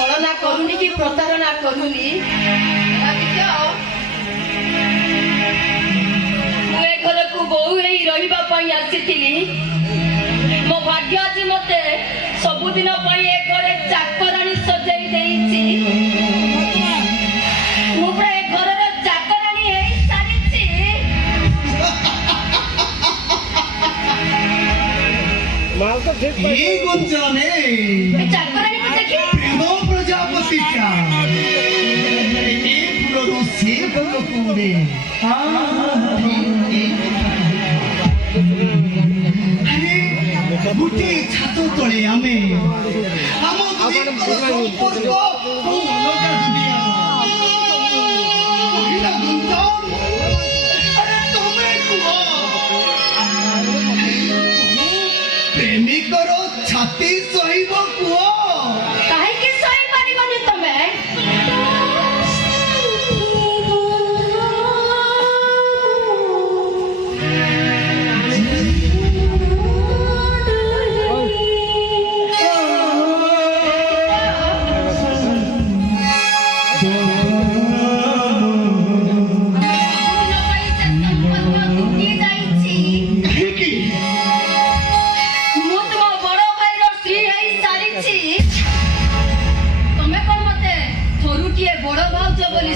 छलना करूनी कि प्रतारणा करूनी मुझे घर को बहु रही आसी मो भाग्य आज मत सबुदिन ए घरे चाकराणी सजाई देती मुझे घर चाकराणी सारी चाकराणी को देखिए प्रजापति क्या से पूरे गोटे छात तले आमे प्रेमिकर छाती सहिब कुह कहीं सही पारिबनी तमे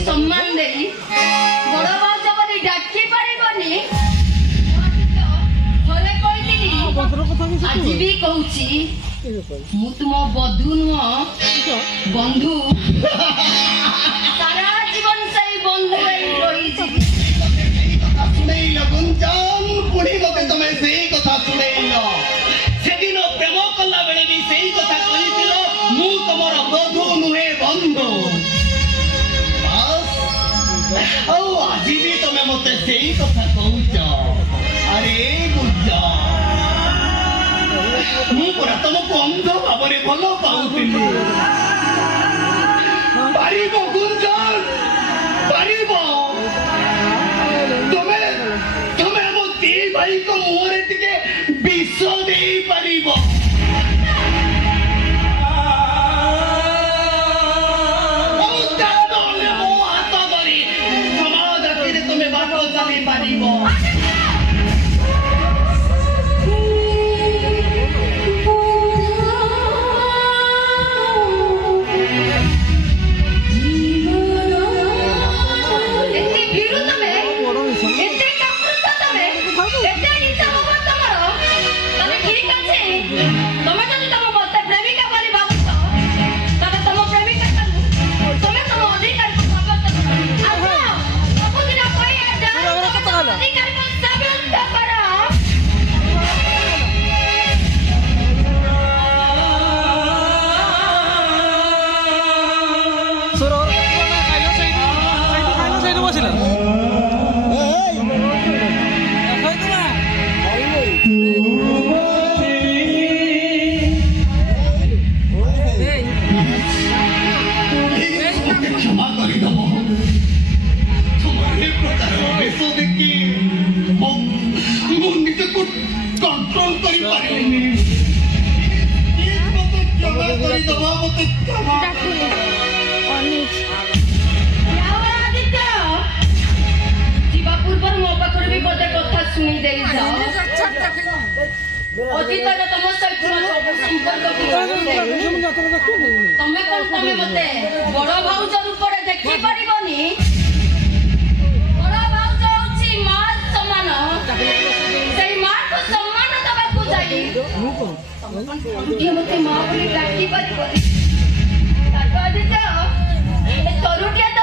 सम्मान दे बड़ भाज बोली डाकी पारिबनी घरे कही आज भी कहूची मु तुम बधु नुह बंधु सारा जीवन से बंधु रही गुंजान पुणी मते तमे सेही कथा सुनेइलो सेदिन प्रेम कला बेले भी सेही कथा कहितिलो मु तमर बधु नुहे बंधु आज भी तुम मत से कथा कहूच अरे गुजा मुझे तुमको अंध भाव भल पाऊली पारिब गुंजन पारिब तुम्हें तुम्हें मो दी भाई को मुहरे टिके विष दे पारिब तमे मते बड़ भाउज रूपरे देखि पारिबनी बड़ भाउज होछि मां समान सेई मां को सम्मान दबा को जाई ये मते मां बोली डाकी पारिबनी ताको आदित्य ए तरुटिया